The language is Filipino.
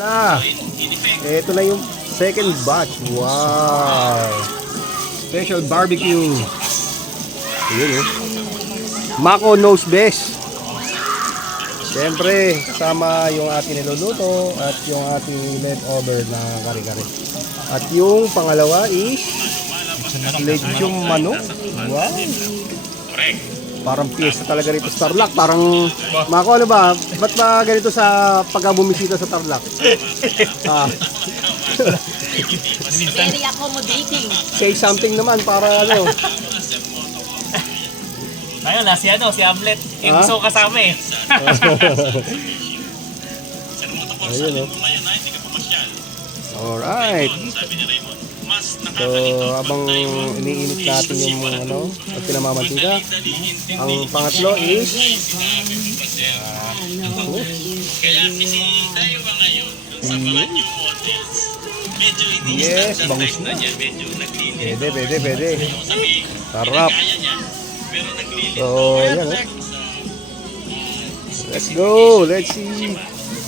na. Ito na yung second batch. Wow. Special barbecue. Ayan oh. Mako knows best. Siyempre, kasama yung ating niluluto at yung ating leftover na kare-kare. At yung pangalawa is lechong manok. Wow. Parang piyesta talaga rito sa Tarlac. Parang, Mako, ano ba? Ba't ba ganito sa pagkabumisita sa Tarlac? Very accommodating. Say something naman para ano. Ayun na, si Hamlet. Yung gusto ko kasama eh. Ayun oh. Alright. So, habang iniinit natin yung at pinamamantika, ang pangatlo is yes, bangus na. Pwede. Sarap. So, yan oh. Let's go. Let's see.